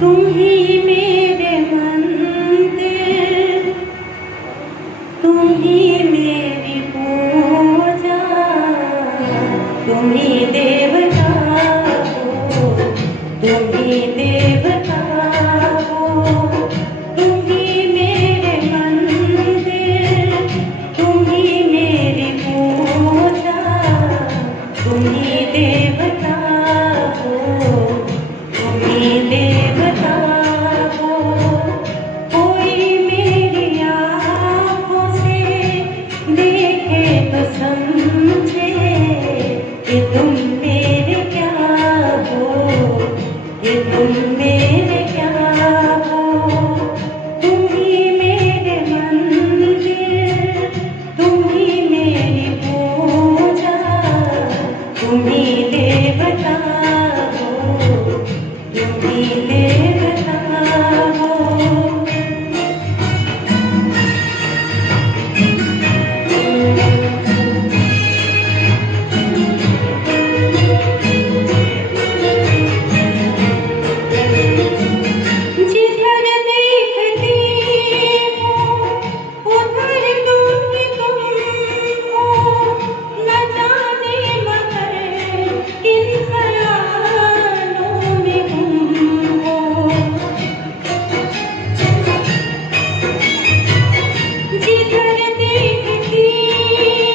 तुम ही मेरे मंदिर, तुम ही मेरी पूजा, तुम ही देवता हो, तुम ही देवता हो। तुम ही मेरे मंदिर, तुम ही मेरी पूजा, तुम ही देवता हो, तुम ही देवता हो। कोई मेरी आँखों से देखे तो समझे कि तुम मेरे क्या हो, कि तुम मेरे क्या हो। तुम ही मेरे मंदिर, तुम ही मेरी पूजा, तुम ही देवता हो, तुम ही देवता हो। जिधर देखती हूँ उधर तुम ही तुम हो, न जाने मगर किन ख़यालों में गुम हो। जिधर देखती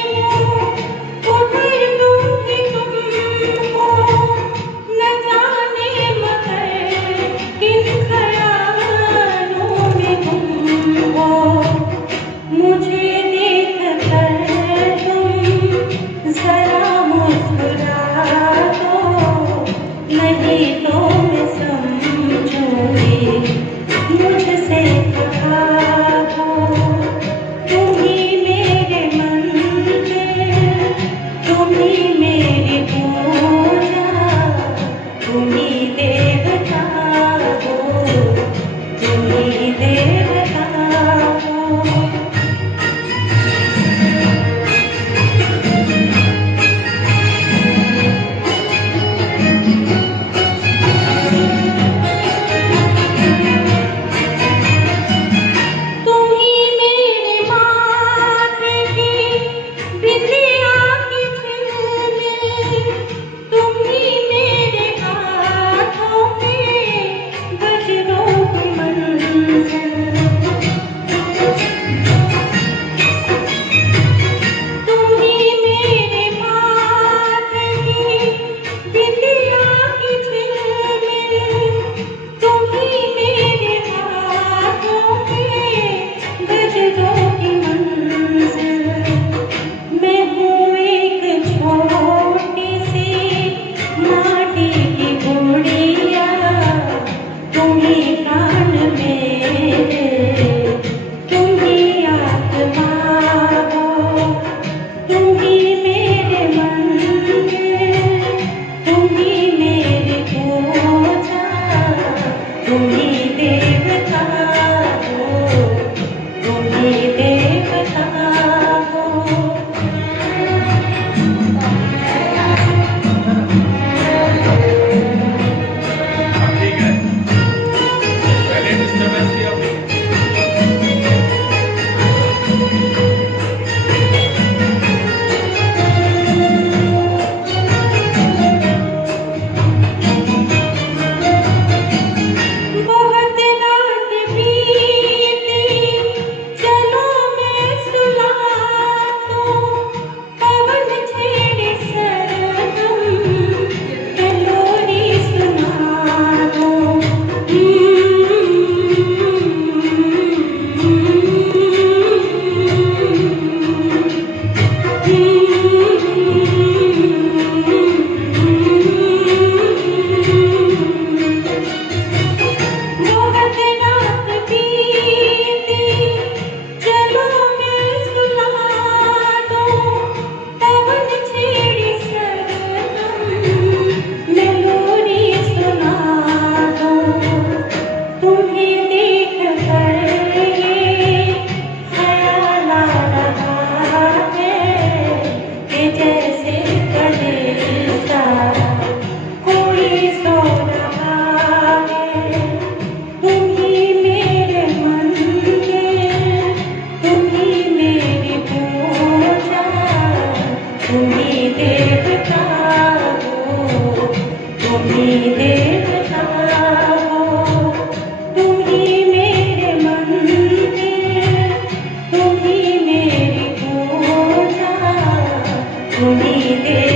हूँ उधर तुम ही तुम हो, न जाने मगर किन ख़यालों में गुम हो। मुझे देख कर तुम ज़रा मुस्कुरा दो, नहीं तो मैं समझूंगी मुझसे कहा हो। तुम ही मेरे मंदिर, तुम ही मेरी पूजा, तुम ही देवता हो, तुम ही देवता हो। तुम ही मेरे माथे की बिंदिया की झिलमिल, तुम ही मेरे हाथों के गजरों की मंजिल। तुम ही मेरे माथे की बिंदिया की झिलमिल, तुम ही मेरे हाथों के गजरों की मंजिल। मैं हूँ एक छोटी सी माटी की गुड़िया, तुम ही प्राण मेरे, तुम ही आत्मा हो। तुम ही मेरे मंदिर, तुम ही मेरी पूजा, तुम ही देवता हो, तुम ही देवता हो। ठीक है, पहले डिस्टर्बेंस किया। बहुत तुम्ही दे